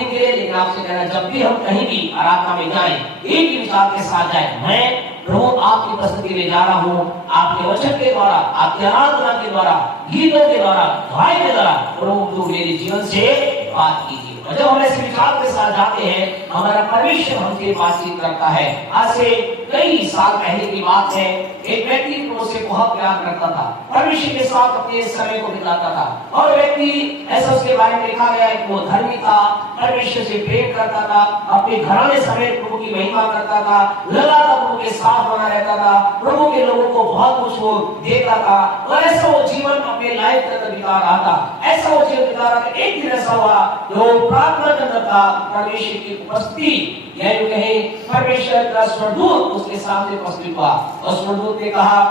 दिन के लिए, लेकिन आपसे कहना जब भी हम कहीं भी आराधना में जाएं, एक ही विचार के साथ जाएं, मैं प्रभु आपकी उपस्थिति में जा रहा हूँ, आपके वचन के द्वारा, आपकी आराधना के द्वारा, गीतों के द्वारा, दुआएं के द्वारा प्रभु जो मेरे जीवन से बात कीजिए। और जब हम ऐसे विचार के साथ जाते हैं, हमारा परमेश्वर हमसे बातचीत करता है। आज से कई साल पहले की बात है, एक व्यक्ति प्रभु से बहुत प्यार करता था, परमेश्वर के साथ अपने समय को बिताता था, और व्यक्ति ऐसा उसके बारे में लिखा गया है कि वो धर्मी था, परमेश्वर से प्रेम करता था, अपने घराने समेत प्रभु की महिमा करता था, लगातार प्रभु के साथ बना रहता था, प्रभु के लोगों को बहुत कुछ वो देता था, और ऐसा वो जीवन अपने लाइफ तक बिता रहा था। ऐसा वो जीवन बिता रहा था। एक दिन ऐसा हुआ, जो प्रार्थना के अंदर था, परमेश्वर की उपस्थिति, या यूं कहें परमेश्वर का स्वर्गदूत उसके सामने उपस्थित हुआ, और स्वर्गदूत ने कहा,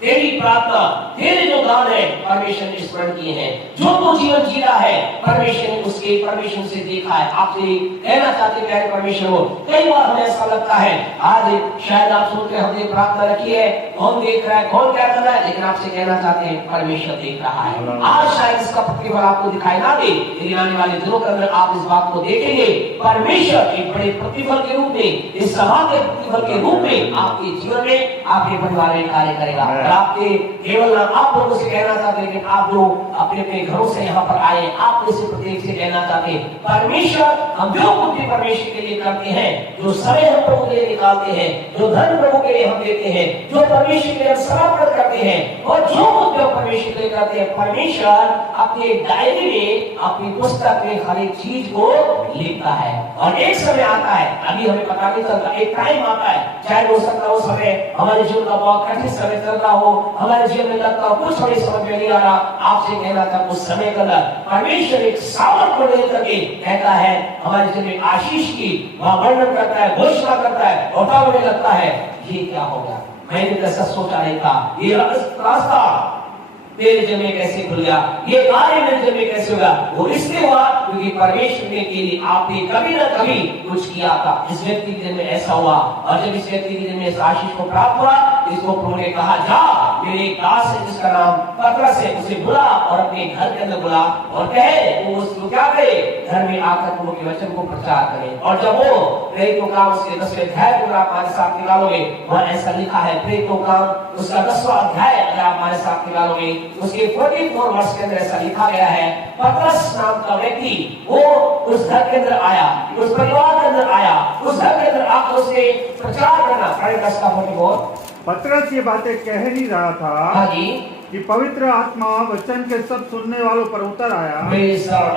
तेरी प्रार्थना, तेरे जो दान है परमेश्वर ने स्मरण किए हैं, जो तो जीवन जी रहा है परमेश्वर ने उसके परमेश्वर से देखा है। आपसे कहना चाहते प्यारे परमेश्वर हो, कई बार हमें ऐसा लगता है, आज शायद आप सोचते हैं हमने प्रार्थना रखी है, कौन देख रहा है, कौन क्या कर रहा है, लेकिन आपसे कहना चाहते हैं परमेश्वर देख रहा है। आज शायद इसका प्रतिफल आपको दिखाई ना दे, लेकिन आने वाले दिनों के अंदर आप इस बात को देखेंगे, परमेश्वर एक बड़े प्रतिफल के रूप में, इस सभा के प्रतिफल के रूप में आपके जीवन में, आपके परिवार में कार्य करेगा। आपके केवल आप लोगों से कहना चाहते हैं कि आप जो अपने अपने घरों से यहाँ पर आए, आप में से प्रत्येक से कहना चाहते हैं, परमेश्वर हम जो कुछ भी परमेश्वर के लिए करते हैं, जो समय हम प्रभु के लिए निकालते हैं, जो धन प्रभु के लिए हम देते हैं, जो परमेश्वर के लिए हम समर्पण करते हैं, और जो कुछ भी परमेश्वर के लिए करते हैं, परमेश्वर अपने डायरी में, अपनी पुस्तक में हर एक चीज को लिखता है। और एक समय आता है, अभी हमें पता नहीं चलता, एक टाइम आता है, चाहे हो सकता है उस समय हमारे जीवन का बहुत कठिन समय चल रहा हो, हमारे जीवन में लगता हो कुछ हमें समझ में नहीं आ रहा, आपसे कहना था उस समय का परमेश्वर एक सामर्थ को लेकर के कहता है, हमारे जीवन में आशीष की वह वर्णन करता है, घोषणा करता है, और तब हमें लगता है ये क्या हो गया, मैंने ऐसा सोचा नहीं था, ये रास्ता मेरे जीवन में कैसे खुल गया, ये कार्य मेरे जीवन में कैसे हुआ। वो इसलिए हुआ क्योंकि परमेश्वर ने के लिए आपने कभी ना कभी कुछ किया था। इस व्यक्ति के जीवन में ऐसा हुआ, और जब इस व्यक्ति के जीवन में इस आशीष को प्राप्त हुआ, इसको प्रभु ने कहा, जा मेरे एक दास है जिसका नाम पतरस है, उसे बुला और अपने घर के अंदर बुला, और कहे वो उसको क्या करे, घर में आकर प्रभु के वचन को प्रचार करे। और जब वो प्रेरितों का उसके 10वें अध्याय को आप हमारे साथ निकालोगे, वह ऐसा लिखा है, प्रेरितों का उसका 10वां अध्याय अगर आप हमारे साथ निकालोगे, उसके 44 वर्ष के अंदर ऐसा लिखा गया है, पतरस नाम का व्यक्ति वो उस घर के अंदर आया, उस परिवार के अंदर आया, उस घर के अंदर आकर उसने प्रचार करना। 44 पतरस ये बातें कह नहीं रहा था, हाँ जी, कि पवित्र आत्मा वचन के सब सुनने वालों पर उतर आया।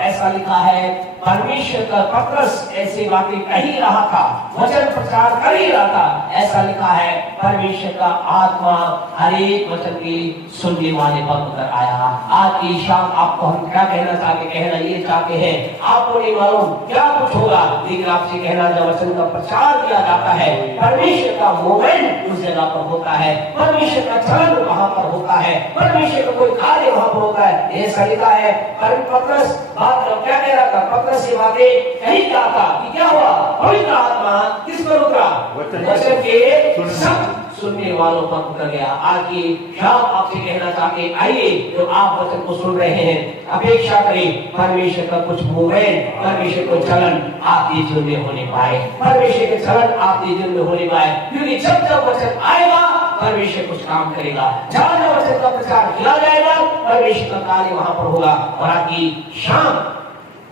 ऐसा लिखा है, परमेश्वर का पतरस ऐसी बातें कह ही रहा था, वचन प्रचार कर ही रहा था। ऐसा लिखा है, परमेश्वर का आत्मा हर एक वचन के सुनने वाले पर उतर आया। आज की शाम आपको हम क्या कहना चाहते, कहना ये चाहते हैं, आपको नहीं मालूम क्या कुछ होगा, लेकिन आपसे कहना जब वचन का प्रचार किया जाता है, परमेश्वर का मोमेंट उस जगह पर होता है, परमेश्वर का चलन वहां पर होता है, परमेश्वर का कोई कार्य वहां पर होता है। ऐसा लिखा है, पतरस बात क्या कह रहा था, पतरस ये बातें कही क्या था कि क्या हुआ, पवित्र आत्मा किस पर उतरा, वचन के सब सुनने वालों पर उतर गया। आज की शाम आपसे कहना चाहते, आइए जो आप वचन को सुन रहे हैं, अपेक्षा करें परमेश्वर का कुछ मूवमेंट, परमेश्वर को चलन आपके जीवन में होने पाए, परमेश्वर के चलन आपके जीवन में होने पाए, क्योंकि जब जब वचन आएगा परमेश्वर कुछ काम करेगा, जहां जहां वचन का प्रचार किया जाएगा परमेश्वर का कार्य वहां पर होगा। और आज की शाम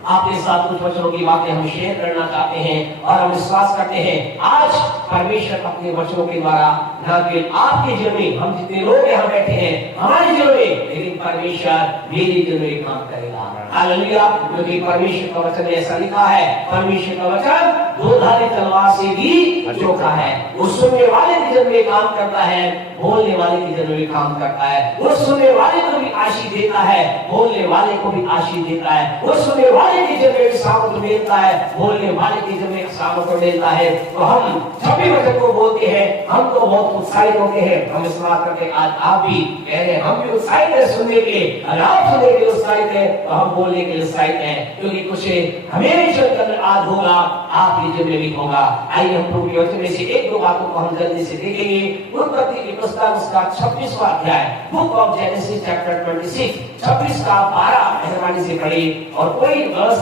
आपके साथ कुछ वचनों की बातें हम शेयर करना चाहते हैं, और हम विश्वास करते हैं आज परमेश्वर अपने वचनों के द्वारा न केवल आपके जीवन में, हम जितने लोग यहाँ बैठे हैं हमारे जीवन में, लेकिन परमेश्वर मेरे जीवन में काम करेगा। हालेलुया, क्योंकि परमेश्वर का वचन ऐसा लिखा है, परमेश्वर का वचन दो-धारी तलवार से भी चोखा है, वो सुनने वाले के जीवन में काम करता है, बोलने वाले के जीवन में काम करता है, वो सुनने वाले को भी आशीष देता है, बोलने वाले को भी आशीष देता है, वो सुनने वाले के जीवन में सामर्थ मिलता है, बोलने वाले के जीवन में सामर्थ मिलता है। तो हम जब भी वचन को बोलते हैं हम तो बहुत उत्साहित होते हैं, हम विश्वास करते हैं आज आप भी कह रहे हैं, हम भी उत्साहित है सुनने के लिए, अगर आप सुनने के लिए उत्साहित है तो हम बोलने के लिए उत्साहित है, क्योंकि कुछ हमें जीवन के अंदर आज होगा, आपके जीवन में भी होगा। आइए हम प्रभु के वचन में से एक दो बातों को हम जल्दी से देखेंगे। उत्पत्ति की पुस्तक उसका 26वां अध्याय, बुक ऑफ जेनेसिस चैप्टर 26, 26 का 12 मेहरबानी से पढ़े, और कोई वर्ष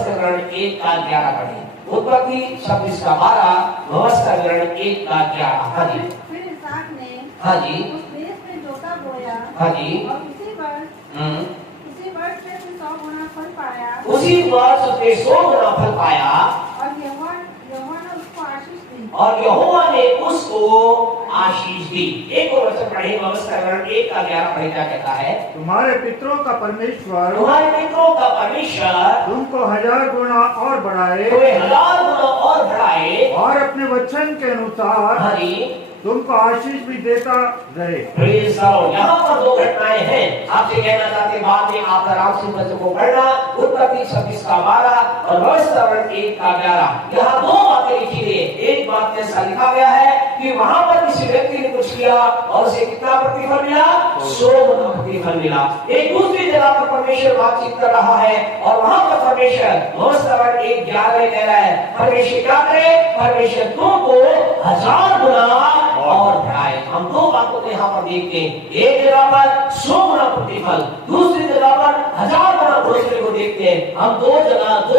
1 1:11 पढ़े। उत्पत्ति 26:12, व्यवस्था विवरण 1:11। हाँ जी। फिर इसहाक ने हाँ जी। उस देश में जोता बोया हाँ जी। और उसी वर्ष में 100 गुना फल पाया उसी वर्ष उसने 100 गुना फल पाया और यहोवा ने उसको आशीष दी। और यहोवा ने उसको आशीष दी। एक और वचन पढ़े, व्यवस्था विवरण 1:11 पढ़े, क्या कहता है? तुम्हारे पितरों का परमेश्वर तुम्हारे पितरों का परमेश्वर तुमको 1000 गुना और बढ़ाए तुम्हें 1000 गुना और बढ़ाए और अपने वचन के अनुसार हरी तुमको आशीष भी देता रहे। Praise the Lord. यहाँ पर दो घटनाएं हैं। आपसे कहना चाहते बाद में आप आराम से बच्चों को पढ़ना। उत्पत्ति 26:12 और व्यवस्था विवरण 1:11। यहाँ दो बातें लिखी गई। एक बात ऐसा लिखा गया है कि वहां पर किसी व्यक्ति ने कुछ किया और उसे कितना प्रतिफल मिला? 100 गुना प्रतिफल मिला। एक दूसरी जगह पर परमेश्वर बातचीत कर रहा है और वहां पर परमेश्वर व्यवस्था विवरण 1:11 में कह रहा है, परमेश्वर क्या करे? परमेश्वर तुमको 1000 गुना और बढ़ाए। हम दो बातों को यहाँ पर देखते हैं। एक जगह पर 100 गुना प्रतिफल, दूसरी जगह पर 1000 गुना बढ़ोतरी को देखते हैं। हम दो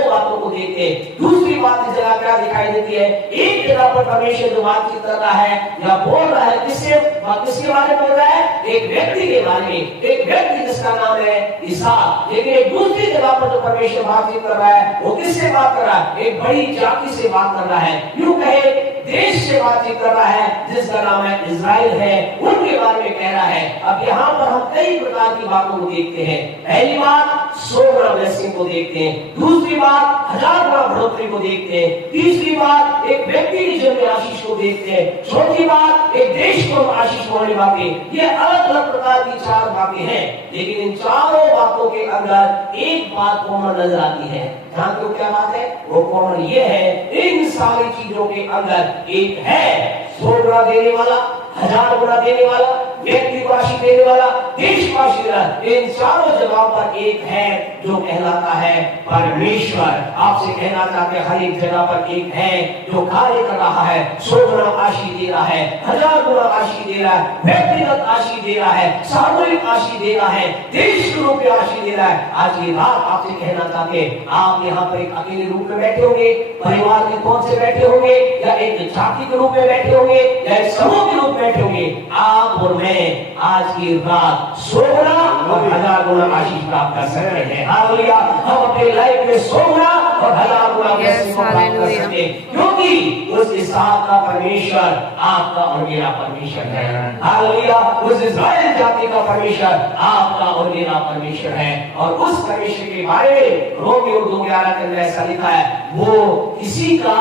बातों को देखते हैं। दूसरी बात इस जगह क्या दिखाई देती है? एक जगह पर परमेश्वर जो बातचीत कर रहा है या बोल रहा है, किसके बारे में बोल रहा है? एक व्यक्ति के बारे में, एक व्यक्ति जिसका नाम है इसहाक। लेकिन एक दूसरी जगह पर जो परमेश्वर बातचीत कर रहा है वो किससे बात कर रहा है? एक बड़ी जाति से बात कर रहा है। यूं कहे देश से बातचीत कर रहा है जिसका नाम है इजराइल है, उनके बारे में कह रहा है। अब यहाँ पर हम कई प्रकार की बातों को देखते हैं। पहली बात 100 गुना ब्लेसिंग को देखते हैं, दूसरी बात 1000 गुना बढ़ोतरी को देखते हैं, तीसरी बात एक व्यक्ति की जीवन में आशीष को देखते हैं, चौथी बात एक देश को आशीष होने बातें। ये अलग अलग प्रकार की चार बातें हैं, लेकिन इन चारों बातों के अंदर एक बात कॉमन नजर आती है। जानते हो क्या बात है? वो कॉमन ये है, इन सारी चीजों के अंदर एक है 100 गुना देने वाला, 1000 गुना देने वाला, व्यक्ति को आशीष देने वाला, देश को आशीष देने वाला। इन चारों जगहों पर एक है जो कहलाता है परमेश्वर। आपसे कहना चाहते हैं हर एक जगह पर एक है जो कार्य कर रहा है, 100 गुना आशीष दे रहा है, 1000 गुना आशीष दे रहा है, व्यक्तिगत आशीष दे रहा है, सामूहिक आशीष दे रहा है, देश के रूप में आशीष दे रहा है। आज की रात आपसे कहना चाहते हैं, आप यहाँ पर एक अकेले रूप में बैठे होंगे, परिवार के कौन से बैठे होंगे, या एक जाति के रूप में बैठे होंगे, या एक समूह के रूप में बैठे होंगे, आप और मैं आज की रात 100 गुना और 1000 गुना आशीष प्राप्त कर सकते हैं। हालेलुया। हम अपने लाइफ में 100 गुना और 1000 गुना ब्लेसिंग को प्राप्त कर सकते हैं, क्योंकि उस इसहाक का परमेश्वर आपका और मेरा परमेश्वर है। हालेलुया। उस इस्राएल जाति का परमेश्वर आपका और मेरा परमेश्वर है। और उस परमेश्वर के बारे में रोमियो 2:11 के अंदर ऐसा लिखा है, वो किसी का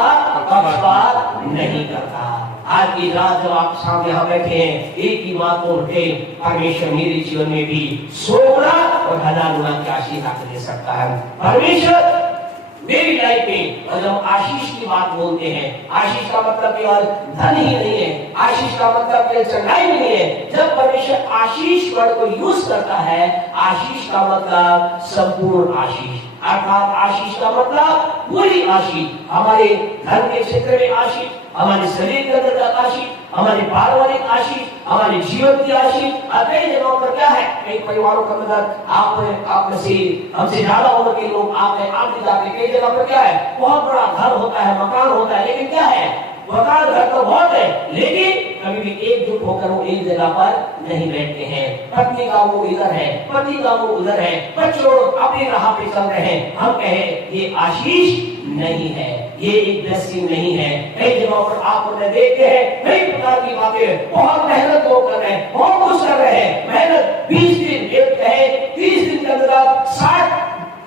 पक्षपात नहीं करता। आज की रात जब आप सामने यहाँ बैठे हैं, एक ही बात को उठे, परमेश्वर मेरे जीवन में भी 100 गुना और 1000 गुना की आशीष आपको दे सकता है। परमेश्वर मेरी लाइफ में, और जब आशीष की बात बोलते हैं, आशीष का मतलब केवल धन ही नहीं है, आशीष का मतलब केवल चंगाई भी नहीं है। जब परमेश्वर आशीष वर्ड को यूज करता है, आशीष का मतलब संपूर्ण आशीष, अर्थात आशीष का मतलब पूरी आशीष। हमारे धन के क्षेत्र में आशीष, हमारे शरीर के अंदर का आशीष, हमारे पारिवारिक आशीष, हमारे जीवन की आशीष। कई जगहों पर क्या है, कई परिवारों के अंदर आप में से हमसे ज्यादा उम्र के लोग आप भी जाते, कई जगह पर क्या है, बहुत बड़ा घर होता है, मकान होता है, लेकिन क्या है, मकान घर तो बहुत है, लेकिन कभी भी एकजुट होकर वो एक जगह पर नहीं बैठते हैं। पत्नी का वो इधर है, पति का वो उधर है, बच्चों अपनी राह पे चल रहे हैं। हम कहें ये आशीष नहीं है, ये एक ब्लेसिंग नहीं है। कई जगहों पर आप उन्हें देखते हैं, कई प्रकार की बातें, बहुत मेहनत लोग कर रहे हैं, बहुत कुछ कर रहे हैं, मेहनत 20 दिन, एक कहे 30 दिन के अंदर 60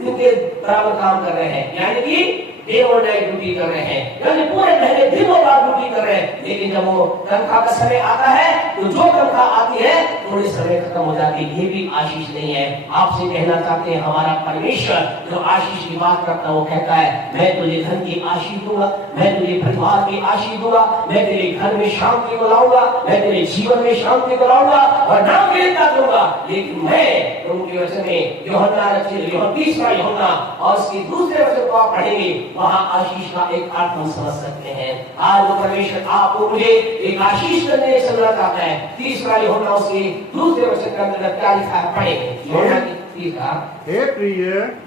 दिन के बराबर काम कर रहे हैं, यानी कि डे और नाइट ड्यूटी कर रहे हैं, यानी पूरे महीने दिन और रात ड्यूटी कर रहे हैं। लेकिन जब वो तनख्वाह का समय आता है तो जो तनख्वाह आती है थोड़ी समय खत्म हो जाती है। ये भी आशीष नहीं है। आपसे कहना चाहते हैं, हमारा परमेश्वर जो आशीष की बात करता है वो कहता है, मैं तुझे धन की आशीष दूंगा, मैं तुझे परिवार की आशीष दूंगा, मैं तेरे घर में शांति को लाऊंगा, मैं तेरे जीवन में शांति को लाऊंगा और नाम गिरता दूंगा। लेकिन मैं उनके वचन में यूहन्ना 20 और उसकी दूसरे वचन को आप पढ़ेंगे, वहां आशीष का एक अर्थ हम समझ सकते हैं। आज वो परमेश्वर आपको मुझे एक आशीष करने चलना चाहता है। 30 यूहन्ना उसके दूसरे वचन के अंदर क्या लिखा है, पढ़ेंगे। यूहन्ना हे प्रिय,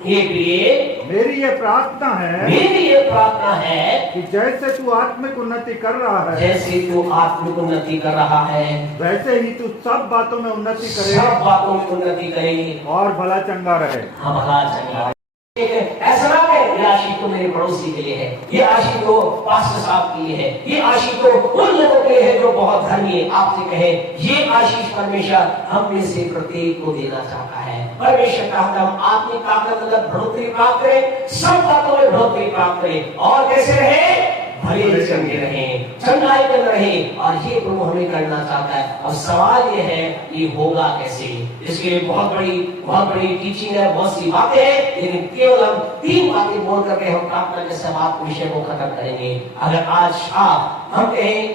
ये प्रिय, मेरी ये प्रार्थना है मेरी ये प्रार्थना है कि जैसे तू आत्मिक उन्नति कर रहा है, जैसे तू आत्मिक उन्नति कर रहा है, वैसे ही तू सब बातों में उन्नति करे सब बातों में उन्नति करे और भला चंगा रहे। हाँ, भला चंगा। ऐसा ना है ये आशीष तो मेरे पड़ोसी के लिए है, ये आशीष तो पास्टर साहब के लिए है, ये आशीष तो उन लोगों के लिए है जो बहुत धर्मी है। आपसे कहे ये आशीष परमेश्वर हम में से प्रत्येक को देना चाहता है। परमेश्वर का हम आत्मिक ताकत अंदर बढ़ोतरी प्राप्त करें, सब बातों में बढ़ोतरी प्राप्त करें और कैसे रहे, भले चंगे रहे, चंगाई कर रहे। और ये प्रभु हमें करना चाहता है। और सवाल ये है ये होगा कैसे, इसके लिए बहुत बड़ी टीचिंग है, बहुत सी बातें हैं, लेकिन केवल हम 3 बातें बोल करके हम प्रार्थना के समाप्त विषय को खत्म करेंगे। अगर आज हम कहें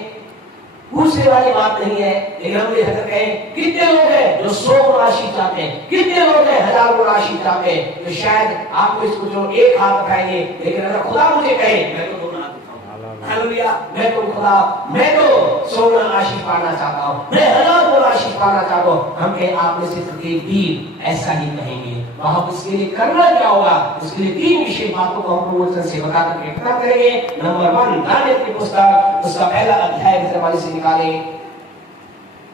पूछने वाली बात नहीं है, लेकिन हम ये कहें कितने लोग हैं जो 100 गुना आशीष चाहते हैं, कितने लोग हैं 1000 गुना आशीष चाहते हैं, तो शायद आपको इसको जो एक हाथ उठाएंगे। लेकिन अगर खुदा मुझे कहे मैं तो 2 हाथ उठाऊंगा, हालेलुया, मैं तो खुदा मैं तो 100 गुना आशीष पाना चाहता हूँ, मैं 1000 गुना आशीष पाना चाहता हूँ। हम कहें आप में से प्रत्येक भी ऐसा ही कहेंगे। वहां उसके लिए करना क्या होगा, उसके लिए 3 विशेष बातों को हम प्रवचन से बता करके खत्म करेंगे। नंबर 1, दानियेल की पुस्तक उसका पहला अध्याय हमारे से निकालें,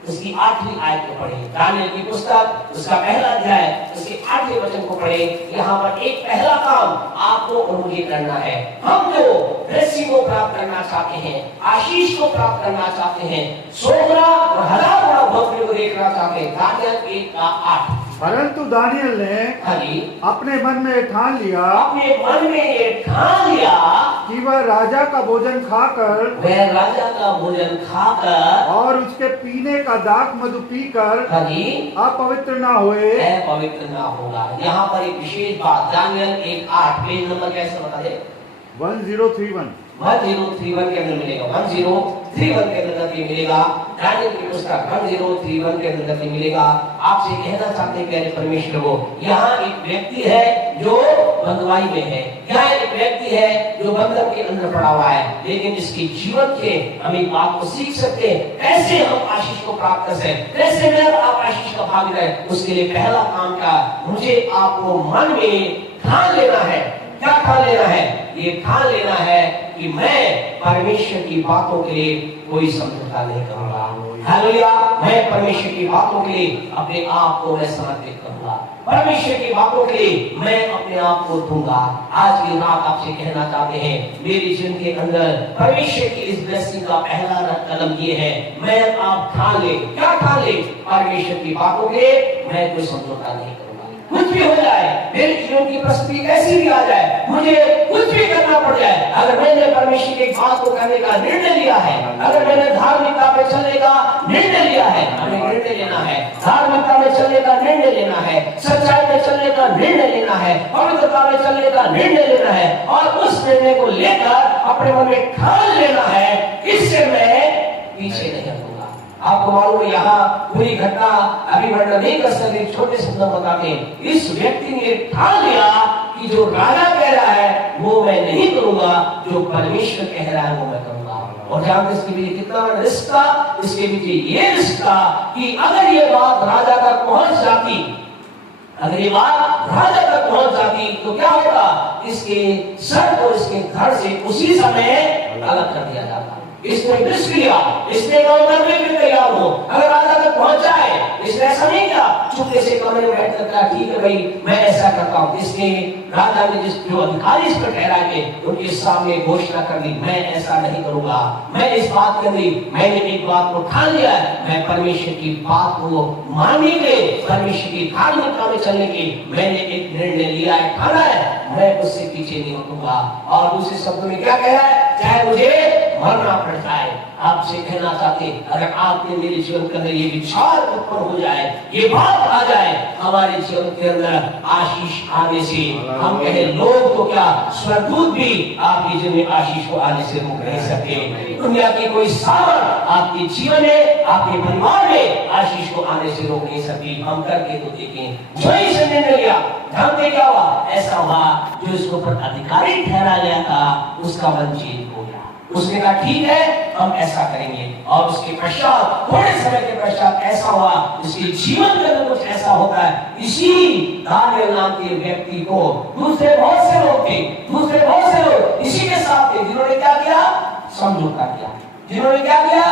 उसकी 8वीं आयत को पढ़े। दानियेल की पुस्तक उसका पहला अध्याय उसके 8वें वचन को पढ़े। यहाँ पर एक पहला काम आपको और मुझे करना है। हम जो ब्लेसिंग को प्राप्त करना चाहते हैं, आशीष को प्राप्त करना चाहते हैं, 100 गुना और 1000 गुना बढ़ोतरी को देखना चाहते हैं। दानियेल 1:8। परंतु दानियेल ने अपने मन में ठान लिया कि वह राजा का भोजन खाकर और उसके पीने का दाख मधु पीकर अपवित्र ना होए, पवित्र ना होगा। यहाँ पर एक विशेष बात, दानियेल 1:8 पेज नंबर कैसे बता दे, 1031 1031 के अंदर मिलेगा, 1031 के अंदर ये मिलेगा। दानियेल की पुस्तक 1031 के अंदर ये मिलेगा। आपसे कहना चाहते हैं प्यारे परमेश्वर को, यहाँ एक व्यक्ति है जो बंधुआई में है, यहाँ एक व्यक्ति है जो बंधन के अंदर पड़ा हुआ है, लेकिन इसके जीवन के हम एक बात को सीख सकते हैं, कैसे हम आशीष को प्राप्त कर सकते, कैसे मैं आप आशीष का भाग रहे। उसके लिए पहला काम क्या, मुझे आपको मन में ठान लेना है। क्या ठान लेना है, ये ठान लेना है कि मैं परमेश्वर की बातों के लिए कोई समझौता नहीं करूंगा। हालेलुया, मैं परमेश्वर की बातों के लिए अपने आप को मैं समर्पित करूंगा, परमेश्वर की बातों के लिए मैं अपने आप को दूंगा। आज की रात आपसे कहना चाहते हैं, मेरी जीवन के अंदर परमेश्वर की इस ब्लेसिंग का पहला कदम ये है, मैं आप ठान ले। क्या ठान ले, परमेश्वर की बातों के लिए मैं कोई समझौता नहीं करूंगा। कुछ भी हो जाए, मेरे जीवन की परिस्थिति कैसी भी आ जाए, मुझे कुछ भी करना पड़ जाए, अगर मैंने परमेश्वर की बात को करने का निर्णय लिया है, अगर मैंने धार्मिकता पे चलने का निर्णय लिया है, हमें निर्णय लेना है, धार्मिकता में चलने का निर्णय लेना है, सच्चाई में चलने का निर्णय लेना है, पवित्रता में चलने का निर्णय लेना है, और उस निर्णय को लेकर अपने मन में ठान लेना है, इससे मैं पीछे नहीं हटूंगा। आपको मालूम है, यहाँ पूरी घटना अभी वर्णन नहीं कर सकते, छोटे शब्द बताते हैं। इस व्यक्ति ने ठान लिया कि जो राजा कह रहा है वो मैं नहीं करूंगा, जो परमेश्वर कह रहा है वो मैं करूंगा। और जानते इसके पीछे कितना रिस्क था, इसके पीछे ये रिस्क था कि अगर ये बात राजा तक पहुंच जाती, अगर ये बात राजा तक पहुंच जाती तो क्या होगा, इसके सर को इसके घर से उसी समय अलग कर दिया जाता। इसने रिस्क लिया, इसने मरने के लिए तैयार हो, अगर राजा तक पहुंच जाए। इसने ऐसा नहीं किया चुपके से कमरे में बैठ कर, ठीक है भाई मैं ऐसा करता हूँ। इसने राजा ने जो अधिकारी इस पर ठहरा के उनके सामने घोषणा कर दी, मैं ऐसा नहीं करूंगा, मैं इस बात के लिए मैंने एक बात को ठान लिया है, मैं परमेश्वर की बात को मानने के, परमेश्वर की धार्मिकता में चलने की मैंने एक निर्णय लिया है, ठाना है, मैं उससे पीछे नहीं हटूंगा। और दूसरे शब्दों में क्या कह रहा है, चाहे मुझे मरना पड़ जाए। आपसे कहना चाहते, अगर आपने मेरे जीवन के अंदर ये विचार उत्पन्न हो जाए, ये बात आ जाए हमारे जीवन के अंदर आशीष आने से, हम कहे लोग तो क्या स्वर्गदूत भी आपके जीवन में आशीष को आने से रोक नहीं सकते। दुनिया की कोई सामर्थ आपके जीवन में, आपके परिवार में आशीष को आने से रोक नहीं सकती। हम करके तो देखें, जो इस निर्णय लिया, जानते क्या हुआ, ऐसा हुआ जो इसके ऊपर अधिकारी ठहरा गया था उसका मन चेंज हो गया। उसने कहा ठीक है, हम ऐसा करेंगे। और उसके पश्चात थोड़े समय के पश्चात ऐसा हुआ, इसके जीवन के अंदर कुछ ऐसा होता है। इसी दानियल नाम के व्यक्ति को दूसरे बहुत से लोग थे, दूसरे बहुत से लोग इसी के साथ थे, जिन्होंने क्या किया? समझौता किया। जिन्होंने क्या किया?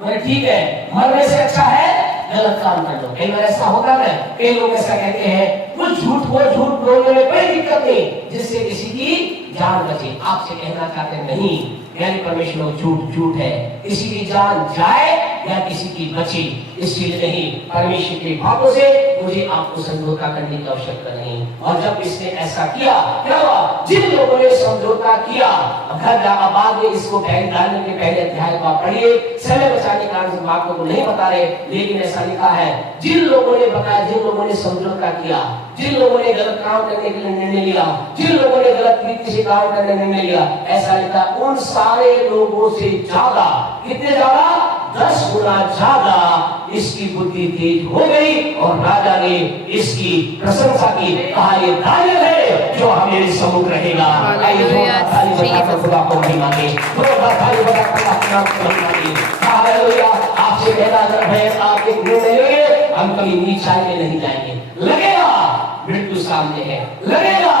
बोले ठीक है, मरने से अच्छा है गलत काम कर लो। कई बार ऐसा होता है, कई लोग ऐसा कहते हैं, कुछ झूठ बोलने में कोई दिक्कत नहीं, जिससे किसी की जान बचे। आपसे कहना चाहते नहीं, यानी परमेश्वर झूठ है, किसी की जान जाए या किसी की बचे, इसलिए नहीं। परमेश्वर की बातों से मुझे आपको समझौता करने की आवश्यकता नहीं। और जब इसने ऐसा किया, क्या हुआ? जिन लोगों ने समझौता किया, घर जाकर बाद में इसको डालने के पहले अध्याय को पढ़िए, समय बचाने के कारण बातों को नहीं बता रहे, लेकिन ऐसा लिखा है, जिन लोगों ने बताया, जिन लोगों ने समझौता किया, जिन लोगों ने गलत काम करने के लिए निर्णय लिया, जिन लोगों ने गलत रीति से काम करने का निर्णय लिया, ऐसा लिखा, उन सारे लोगों से ज्यादा, कितने ज्यादा? 10 गुना ज्यादा इसकी बुद्धि तेज हो गई और राजा ने इसकी प्रशंसा की। कहा ये दानियल है जो हमें सम्मुख रहेगा। खुदा को महिमा दे, आपसे कहना है, आप एक निर्णय लेंगे, हम कभी नीचाई में नहीं जाएंगे। लगेगा मृत्यु सामने है, लगेगा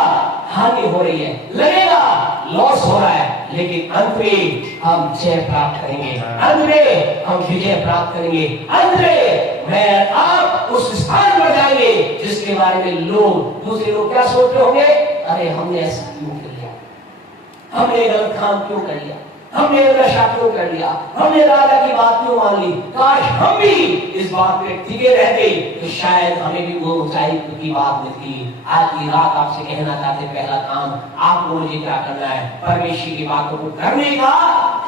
हानि हो रही है, लगेगा लॉस हो रहा है, लेकिन अंत में हम जय प्राप्त करेंगे, अंत में हम विजय प्राप्त करेंगे, अंत में मैं आप उस स्थान पर जाएंगे जिसके बारे में लोग, दूसरे लोग क्या सोच रहे होंगे? अरे हमने ऐसा क्यों कर लिया, हमने गलत काम क्यों कर लिया, हमने नशा क्यों कर लिया, हमने राजा की बात क्यों मान ली। काश हम भी इस बात पे टिके रहते तो शायद हमें भी वो ऊंचाई की बात मिलती। आज की रात आपसे कहना चाहते, पहला काम आपको मुझे क्या करना है? परमेश्वर की बातों को करने का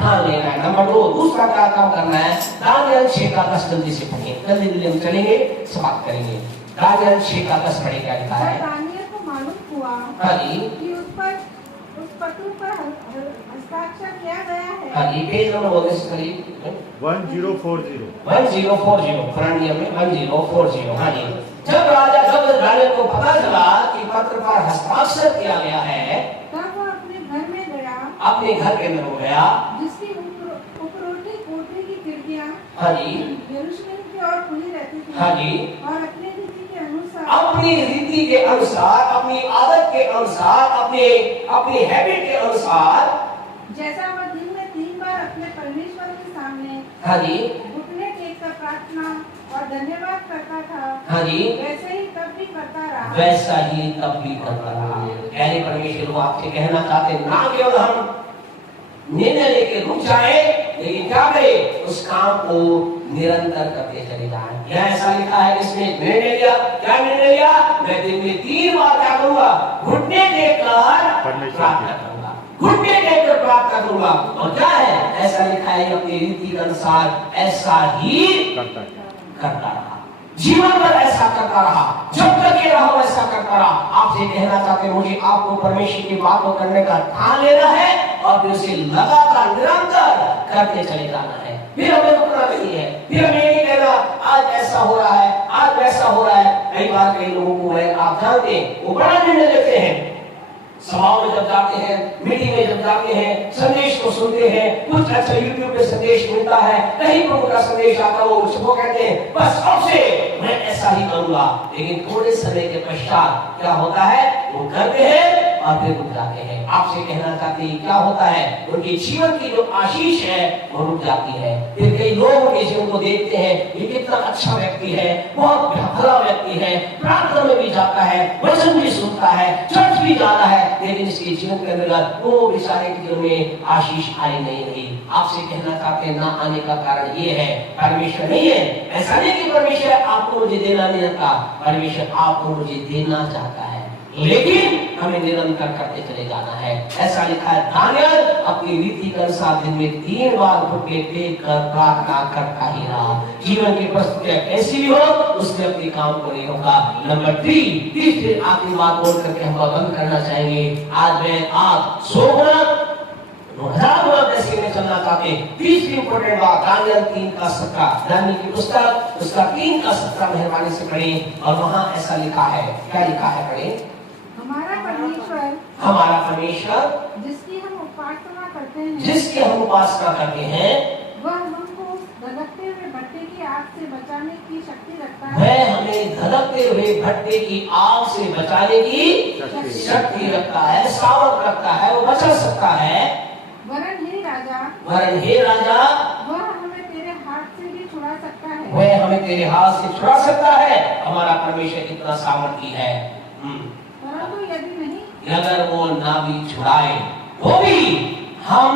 ठान लेना है। नंबर 2, दूसरा क्या काम करना है? दानियल 6 का 10 जल्दी से पढ़िए, जल्दी हम चलेंगे, समाप्त करेंगे। दानियल 6 का 10 पढ़े, क्या लिखा है? दानियल को मालूम हुआ कि उस पत्र पर हस्ताक्षर किया गया है। हाँ जी, पेज नंबर बोलते हैं करीब 1040 पुरानी में 1040। हाँ जी, जब दानियल को पता चला कि पत्र पर हस्ताक्षर किया गया है, तब वो अपने घर में गया, अपने घर के अंदर हो गया, जिसकी उपरोटी कोठरी की खिड़कियां, हाँ जी, यरूशलेम की ओर खुली रहती थी, हाँ जी, और अपनी रीति के अनुसार, अपनी आदत के अनुसार, अपनी हैबिट के अनुसार, जैसा वह दिन में 3 बार अपने परमेश्वर के सामने, हाँ जी, घुटने टेक कर प्रार्थना और धन्यवाद करता था, हाँ जी, वैसे ही तब भी करता रहा। यानी परमेश्वर को आपसे कहना चाहते, ना केवल हम निर्णय लेके रुक जाए, लेकिन क्या करें? उस काम को निरंतर करते चले जाएं। यह ऐसा लिखा है, इसमें निर्णय लिया, क्या निर्णय लिया? मैं दिन में 3 बार क्या करूंगा? घुटने टेककर प्रार्थना करूंगा, घुटने टेककर प्रार्थना करूंगा। और क्या है? ऐसा लिखा है, अपनी रीति के अनुसार ऐसा ही करता रहा, जीवन भर ऐसा करता रहा, जब तक ये रहा वैसा करता रहा। आपसे कहना चाहते, मुझे आपको परमेश्वर की बात को करने का ठान लेना है और फिर उसे लगातार निरंतर करते चले जाना है। फिर हमें रुकना नहीं है, फिर हमें नहीं कहना आज ऐसा हो रहा है, आज वैसा हो रहा है। कई बार कई लोगों को आप जानते हैं, वो बड़ा निर्णय लेते हैं, सभाओं में जब जाते हैं, मीटिंग में जब जाते हैं, संदेश को सुनते हैं, कुछ अच्छा यूट्यूब पे संदेश मिलता है, कहीं प्रभु का संदेश आता है, वो कहते हैं बस अब से मैं ऐसा ही करूंगा। लेकिन थोड़े समय के पश्चात क्या होता है? वो करते हैं और फिर रुक जाते हैं। आपसे कहना चाहते हैं, क्या होता है? उनके जीवन की जो आशीष है वो रुक जाती है। फिर कई लोग उनके जीवन को देखते हैं, ये कितना अच्छा व्यक्ति है, बहुत भला व्यक्ति है, प्रार्थना में भी जाता है, वचन भी सुनता है, चर्च भी जा रहा है, लेकिन इसके जीवन के अंदर वो बेचारे के जीवन में आशीष आई नहीं रही। आपसे कहना चाहते हैं, ना आने का कारण ये है, परमेश्वर नहीं है। ऐसा नहीं कि परमेश्वर आपको मुझे देना नहीं चाहता, परमेश्वर आपको मुझे देना चाहता है, लेकिन हमें निरंतर करते चले जाना है। ऐसा लिखा है, दानियल अपनी रीति के अनुसार दिन में 3 बार घुटने टेक कर प्रार्थना करता ही रहा। जीवन की परिस्थितियां कैसी भी हो, उसने अपने काम को नहीं रोका। नंबर 3, तीसरी आखिरी बात बोल करके हम बंद करना चाहेंगे। आज मैं आप 100 गुना 1000 गुना जैसे में चलना चाहते। तीसरी इंपोर्टेंट बात, दानियल 3 का 17, दानियल की पुस्तक उसका 3 का 17 मेहरबानी से पढ़ें। और वहां ऐसा लिखा है, क्या लिखा है? पढ़ें। हमारा परमेश्वर हमारा परमेश्वर जिसकी हम उपासना करते हैं, जिसकी हम उपासना करते हैं, वह हमको धधकते हुए भट्टे की आग से बचाने की शक्ति रखता है। वह हमें धधकते हुए भट्टे की आग से बचाने की शक्ति रखता है, सामर्थ रखता है, वो बचा सकता है। वरन हे राजा, वह हमें तेरे हाथ से भी छुड़ा सकता है। वह हमें तेरे हाथ से छुड़ा सकता है। हमारा परमेश्वर इतना सामर्थी है। परंतु यदि नहीं, अगर वो ना भी छुड़ाए तो भी हम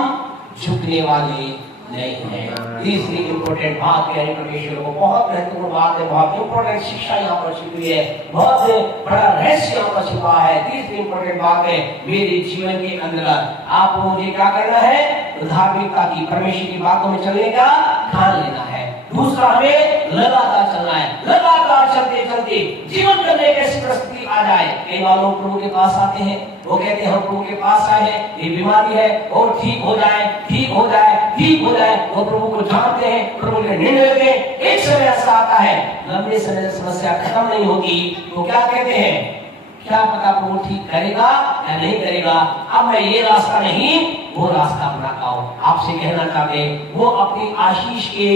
झुकने वाले नहीं है। तीसरी इंपोर्टेंट बात है, परमेश्वर को बहुत महत्वपूर्ण बात है, बहुत इंपोर्टेंट शिक्षा यहाँ पर छिपी है, बहुत बड़ा रहस्य यहाँ पर छिपा है। तीसरी इंपोर्टेंट बात है, मेरे जीवन के अंदर आपको मुझे क्या करना है? धार्मिकता की, परमेश्वर की बातों में चलने का ठान लेना है। दूसरा, हमें लगातार चलना है। लगातार चलते चलते जीवन करने की ऐसी परिस्थिति आ जाए, कई बार लोग प्रभु के पास आते हैं, वो कहते हैं हम प्रभु के पास आए हैं, ये बीमारी है और ठीक हो जाए, ठीक हो जाए, ठीक हो जाए। वो प्रभु को जानते हैं, प्रभु के निर्णय लेते हैं। एक समय ऐसा आता है, लंबे समय से समस्या खत्म नहीं होती, तो क्या कहते हैं? क्या पता प्रभु ठीक करेगा या नहीं करेगा, अब मैं ये रास्ता नहीं वो रास्ता अपनाता हूं। आपसे कहना चाहते, वो अपनी आशीष के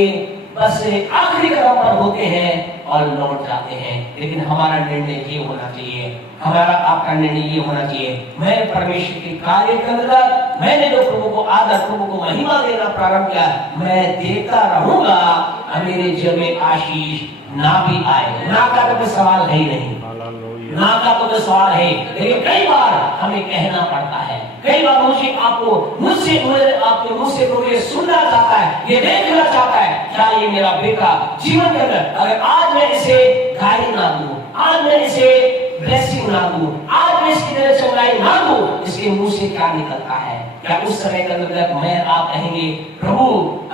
बस आखिरी कदम पर होते हैं और लौट जाते हैं। लेकिन हमारा निर्णय ये होना चाहिए, हमारा आपका निर्णय ये होना चाहिए, मैं परमेश्वर के कार्य के अंदर मैंने जो प्रभु को आदर, प्रभु को महिमा देना प्रारंभ किया, मैं देता रहूंगा। मेरे जीवन में आशीष ना भी आए, ना का तो सवाल है ही नहीं, ना का तो सवाल है, लेकिन कई बार हमें कहना पड़ता है। कई बार मुझसे आपके मुंह से प्रभु ये सुनना चाहता है, ये देखना चाहता है, क्या ये मेरा बेटा जीवन के अंदर, अगर आज मैं इसे गाली ना दूं, आज मैं इसे ब्लेसिंग ना दूं, आज मैं इसकी तरह चंगाई ना दूं, इसके मुंह से क्या निकलता है? क्या उस समय के अंदर मैं आप कहेंगे, प्रभु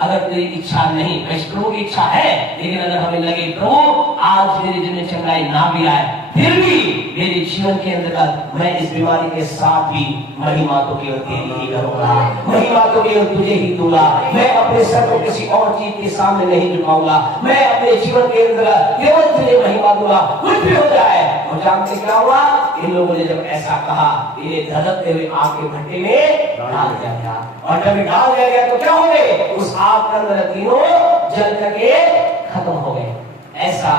अगर तेरी इच्छा नहीं, प्रभु की इच्छा है, लेकिन अगर हमें लगे प्रभु आज मेरे जीवन में चंगाई ना भी आए, फिर भी मेरे जीवन के अंदर मैं इस बीमारी के साथ भी महिमा तो केवल तेरी ही करूंगा, महिमा तो केवल तुझे ही दूंगा, मैं अपने सर को किसी और चीज के सामने नहीं झुकाऊंगा, मैं अपने जीवन के अंदर केवल तुझे महिमा दूंगा, कुछ भी हो जाए। और जानते क्या हुआ? इन लोगों ने जब ऐसा कहा, इन्हें धधकते हुए आग के भट्टे में डाल दिया गया, और जब डाल दिया गया तो क्या हो गए? उस आग के अंदर तीनों जल करके खत्म हो गए। ऐसा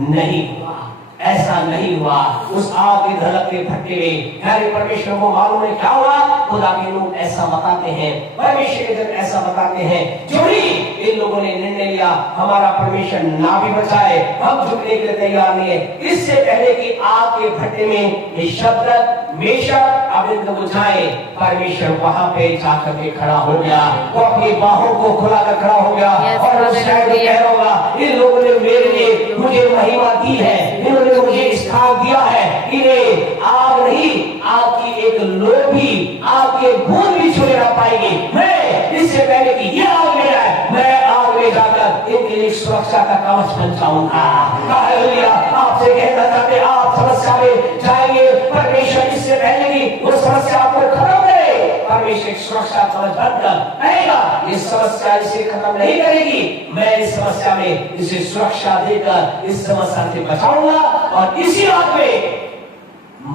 नहीं हुआ, ऐसा नहीं हुआ। उस आग के धधकते भट्टे में प्यारे परमेश्वर को मालूम है क्या हुआ? खुदा के लोग ऐसा बताते हैं, परमेश्वर के जब ऐसा बताते हैं, जो ही इन लोगों ने निर्णय लिया हमारा परमेश्वर ना भी बचाए, हम झुकने के लिए तैयार नहीं है। इससे पहले कि आग के भट्टे में ये शद्रक, मेशक, अबेदनगो जाए, परमेश्वर वहां पे जाकर के खड़ा हो गया, वो अपनी बाहों को खुलाकर खड़ा हो गया और उस टाइम में कह रहा होगा, इन लोगों ने मेरे लिए मुझे महिमा दी है, इन्होंने मुझे स्थान दिया है, इन्हें आग नहीं, आग की एक लोग भी, आग के बूंद भी छुए ना पाएंगे। मैं इससे पहले कि ये आग ले जाए, मैं आग ले जाकर इनके लिए सुरक्षा का कवच बन जाऊंगा। हालेलुया। आपसे कहना चाहते, आप समस्या में जाएंगे, परमेश्वर इससे पहले कि वो समस्या आपको खत्म करे, परमेश्वर सुरक्षा कवच बनकर रहेगा। ये समस्या इसे खत्म नहीं करेगी, मैं इस समस्या में इसे सुरक्षा देकर इस समस्या से बचाऊंगा, और इसी आग में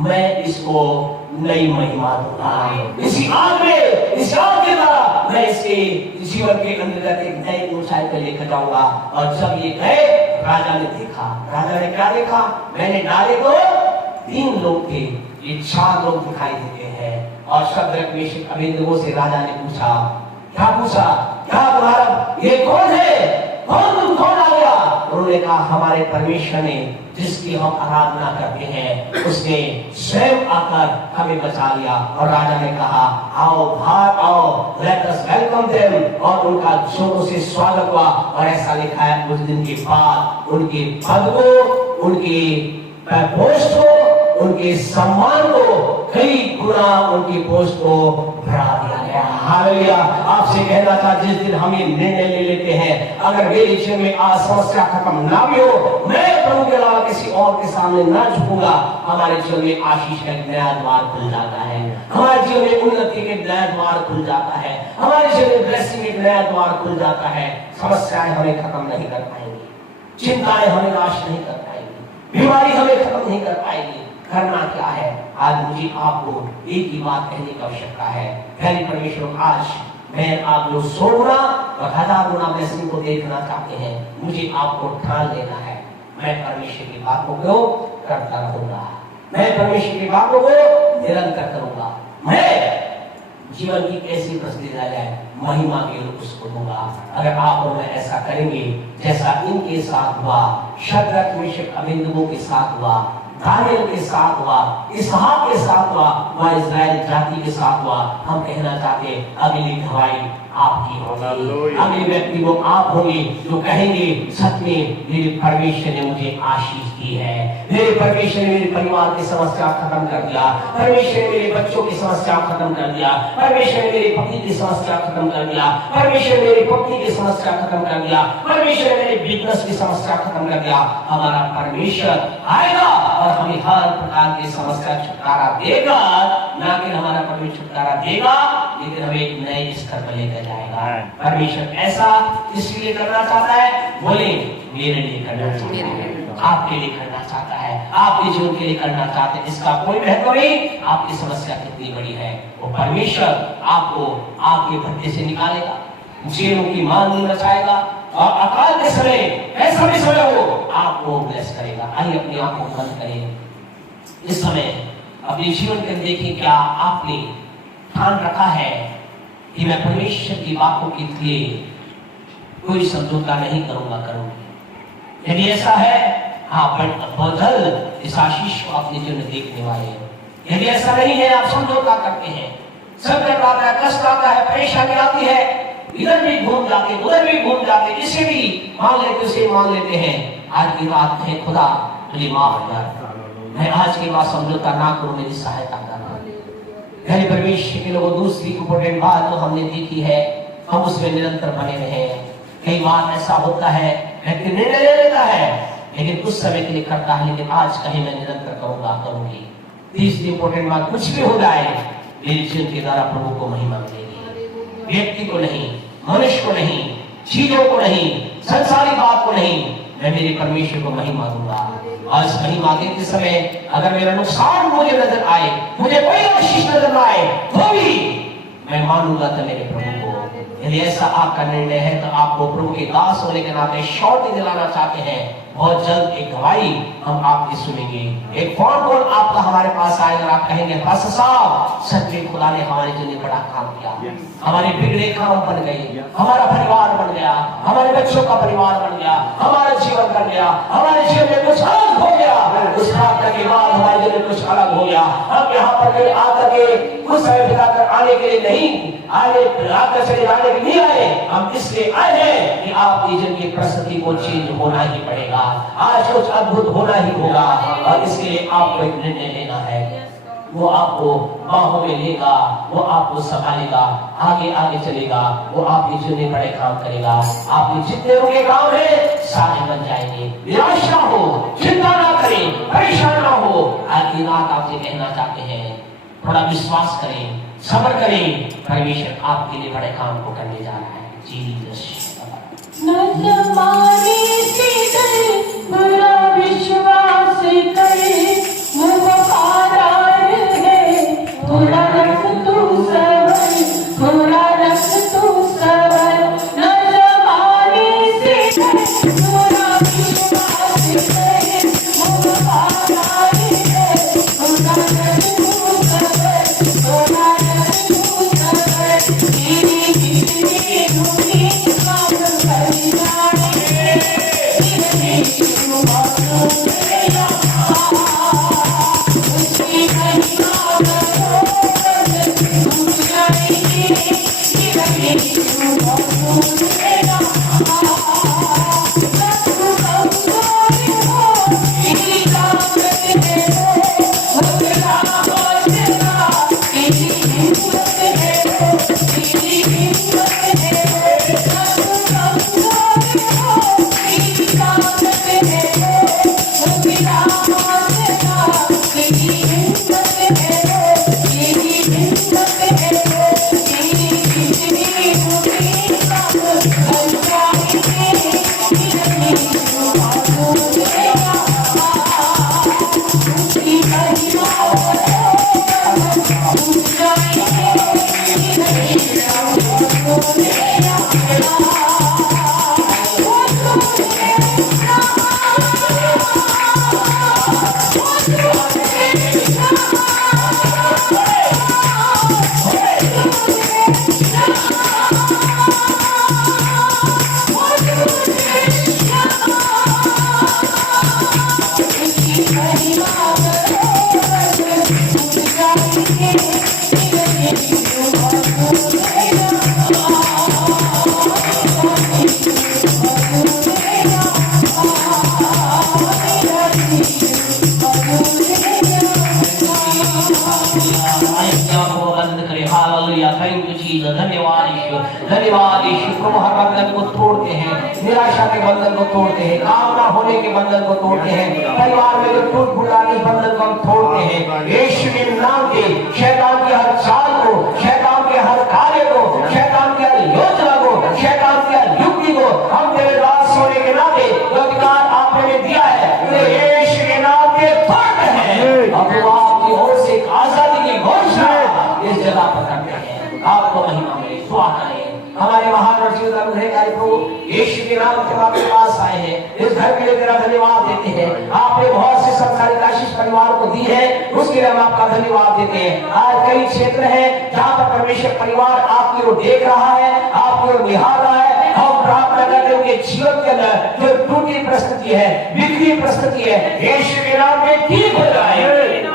मैं इसको नई महिमा दूंगा। इसी आग में, इस आग के द्वारा मैं इसके जीवन के अंदर एक नई ऊंचाई पर लेकर जाऊंगा। और जब ये गए, राजा ने देखा, राजा ने क्या देखा? मैंने डाले तो 3 लोग थे, ये 4 लोग दिखाई देते हैं। और शद्रक, मेशक, अबेदनगो से राजा ने पूछा, क्या पूछा? क्या तुम्हारा ये कौन है? कौन आ गया? उन्होंने कहा, हमारे परमेश्वर ने, जिसकी हम आराधना करते हैं, उसने स्वयं आकर हमें बचा लिया। और राजा ने कहा, आओ बाहर आओ, लेट अस वेलकम देम, और उनका जोरों से स्वागत हुआ। और ऐसा लिखा है, उस दिन के बाद उनके पद को, उनके पोस्ट को, उनके सम्मान को कई गुना उनकी पोस्ट को बढ़ा दिया गया। हालेलुया। आपसे कहना था, जिस दिन हम ये निर्णय ले लेते हैं, अगर मेरे जीवन में आज समस्या खत्म ना भी हो, मैं प्रभु के अलावा किसी और के सामने ना झुकूंगा, हमारे जीवन में आशीष का एक नया द्वार खुल जाता है, हमारे जीवन में उन्नति के नया द्वार खुल जाता है, हमारे जीवन में ब्लेसिंग एक नया द्वार खुल जाता है। समस्याएं हमें खत्म नहीं कर पाएंगी, चिंताएं हमें नाश नहीं कर पाएंगी, बीमारी हमें खत्म नहीं कर पाएगी, करना क्या है। आज मुझे आपको एक ही बात कहने की आवश्यकता है। प्यारे परमेश्वर, आज मैं आप लोग 100 गुना और 1000 गुना ब्लेसिंग को देखना चाहते हैं। मुझे आपको ठान लेना है, मैं परमेश्वर की बातों को करता रहूंगा, मैं परमेश्वर की बातों को निरंतर करूंगा। मैं जीवन की ऐसी परिस्थिति आ जाए, महिमा के लिए उसको दूंगा। अगर आप और मैं ऐसा करेंगे जैसा इनके साथ हुआ, शद्रक मेशक अबेदनगो के साथ हुआ, दानियल के साथ हुआ, इसहाक के साथ हुआ, वह इस्राएल जाति के साथ हुआ, हम कहना चाहते अगली गवाही आपकी होगी, अगले व्यक्ति वो आप होंगे जो कहेंगे सच में मेरे परमेश्वर ने मुझे आशीष दी है, मेरे परमेश्वर ने मेरे परिवार की समस्या खत्म कर दिया, परमेश्वर ने मेरे बच्चों की समस्या खत्म कर दिया, परमेश्वर ने मेरे पति की समस्या खत्म कर दिया, परमेश्वर ने मेरी पत्नी की समस्या खत्म कर दिया, परमेश्वर ने मेरे बिजनेस की समस्या खत्म कर दिया। हमारा परमेश्वर आएगा और हमें हर प्रकार की समस्या छुटकारा देगा। ना कि हमारा परमेश्वर छुटकारा देगा, लेकिन हमें एक नए स्तर पर लेकर जाएगा। परमेश्वर ऐसा इसलिए करना चाहता है, बोले मेरे लिए करना चाहता है, आपके लिए करना चाहता है, आपके जीवन के लिए करना चाहते हैं। इसका कोई महत्व नहीं आपकी समस्या कितनी बड़ी है। वो परमेश्वर आपको आपके भट्टे से निकालेगा, जेलों की मान नहीं बचाएगा, और अकाल के समय ऐसा भी समय हो आपको ब्लेस करेगा। आइए अपनी आंखों को बंद करें। इस समय अपने जीवन के देखें, क्या आपने ठान रखा है कि मैं परमेश्वर की बातों के लिए कोई समझौता नहीं करूंगा, करूंगी। यदि ऐसा है, हाँ, बहुत जल्द इस आशीष को अपने जीवन में देखने वाले हैं। यदि ऐसा नहीं है, आप समझौता करते हैं, संकट आता है, कष्ट आता है, परेशानी आती है, इधर भी घूम जाते, उधर भी घूम जाते, इसे भी मान लेते, उसे मान लेते हैं। आज की बात है, खुदा मुझे माफ कर, मैं आज के बाद समझौता ना करूं, मेरी सहायता करना। मेरे परमेश्वर के लोगों, दूसरी इंपोर्टेंट बात जो हमने देखी है, हम उसमें निरंतर बने रहे। कई बार ऐसा होता है, व्यक्ति निर्णय ले लेता है, लेकिन कुछ समय के लिए करता है, लेकिन आज कहीं मैं निरंतर करूंगा, करूंगी। तीसरी इंपोर्टेंट बात, कुछ भी हो जाए, मेरे जीवन के द्वारा प्रभु को महिमा मिलेगी। व्यक्ति को नहीं, मनुष्य को नहीं, चीजों को नहीं, संसारी बात को नहीं, मैं मेरे परमेश्वर को महिमा दूंगा। आज महिमा देते समय अगर मेरा नुकसान मुझे नजर आए, मुझे कोई आशीष नजर न आए, तो भी मैं मानूंगा तो मेरे प्रभु को। यदि ऐसा आपका निर्णय है तो आपको प्रभु के दास होने के नाते शॉर्ट दिलाना चाहते हैं। बहुत जल्द एक गवाही हम आपकी सुनेंगे, एक फोन कॉल आपका हमारे पास आएगा, आप कहेंगे पास्टर साहब सच में खुदा ने हमारे लिए बड़ा काम किया, हमारे बिगड़े काम बन गए, हमारा परिवार बन गया, हमारे बच्चों का परिवार बन गया, हमारा जीवन बन गया, हमारे जीवन में कुछ अलग हो गया। उस प्रार्थना के बाद हमारे जीवन में कुछ अलग हो गया। हम यहाँ पर आकर के कुछ समय बिताकर आने के लिए नहीं आकर चले जाने के लिए आए, हम इसलिए आए हैं कि आपकी जिंदगी परिस्थिति को चेंज होना ही पड़ेगा। आज कुछ अद्भुत होना ही होगा, और इसलिए आपको एक निर्णय लेना है। वो आपको बाहों में लेगा, वो आपको संभालेगा, आगे आगे चलेगा, वो आपके जीवन में बड़े काम करेगा। आपके जितने उनके काम है सारे बन जाएंगे। निराश ना हो, चिंता ना करें, परेशान ना हो। आज की रात आपसे कहना चाहते हैं, थोड़ा विश्वास करें, सब्र करें, परमेश्वर आपके लिए बड़े काम को करने जा रहा है। जीसस बुरा विश्वास करे, वो वफादार है, थोड़ा रख तू सबर, थोड़ा रख तू सबर, न जमाने से बुरा विश्वास करे, वो वफादार है, थोड़ा रख तू सबर, थोड़ा रख तू सबर, तेरी जिंदगी ढूंढी काम कर जाने, तेरी हालेलुया, थैंक यू जीसस, धन्यवाद यीशु, धन्यवाद यीशु। प्रभु हर बंधन को तोड़ते हैं, निराशा के बंधन को तोड़ते हैं, काम ना होने के बंधन को तोड़ते हैं, परिवार में जो टूट फुटाने बंधन को हम तोड़ते हैं यीशु के नाम से। शैतान की हर चाल को, शैतान के हर कार्य को, शैतान की हर योजना को, शैतान की हर युक्ति को हम तेरे रात सोने के नाते जो अधिकार आपने दिया है यीशु के नाम से तोड़ते हैं। अब आपकी ओर से एक आजादी की घोषणा इस जगह पर करते हैं। आपको महिमा मिले, स्वाहा है। हमारे महान और जीवित अनुग्रहकारी प्रभु यीशु के नाम से आपके पास आए हैं, इस घर के लिए तेरा धन्यवाद देते हैं। आपने बहुत से संसारिक आशीष परिवार को दी है, उसके लिए हम आपका धन्यवाद देते हैं। आज कई क्षेत्र हैं जहाँ पर परमेश्वर परिवार आपकी ओर देख रहा है, आपकी ओर निहार रहा है। हम प्रार्थना करते हैं उनके जीवन के अंदर जो टूटी परिस्थिति है, बिगड़ी परिस्थिति है, यीशु के नाम में ठीक हो जाए।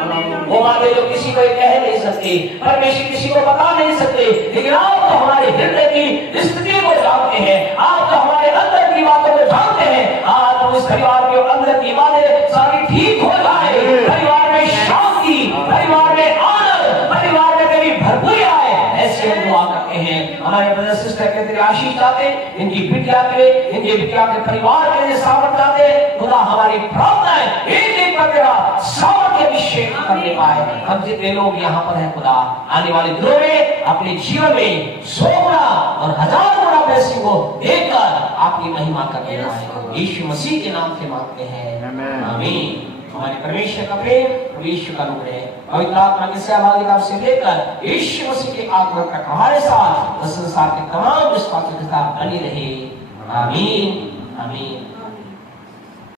वो बातें जो किसी को कह नहीं सकते, परमेश्वर किसी को बता नहीं सकते, लेकिन आप तो हमारे हृदय की स्थिति को जानते हैं, आप तो हमारे अंदर की बातों को जानते हैं। आज उस परिवार के अंदर की बातें सारी ठीक हो जाए, परिवार में शांति, परिवार में आनंद, परिवार में तेरी भरपूरी आए, ऐसे हम दुआ करते हैं। हमारे ब्रदर सिस्टर के तेरे आशीष चाहते, इनकी बिटिया के, इनके बिटिया के परिवार के लिए सामर्थ चाहते, खुदा हमारी प्रार्थना है एक एक कर तेरा सामर्थ्य अभिषेक करने पाए। हम जितने लोग यहाँ पर हैं खुदा, आने वाले दिनों में अपने जीवन में 100 गुना और 1000 गुना ब्लेसिंग को देखकर आपकी महिमा करने पाए। यीशु मसीह के नाम से मांगते हैं, आमीन। हमारे परमेश्वर का प्रेम, परमेश्वर का अनुग्रह, पवित्र आत्मा की सहभागिता से लेकर यीशु मसीह के आगमन तक हमारे साथ संसार के तमाम विश्वासियों के साथ बनी रहे। आमीन, आमीन।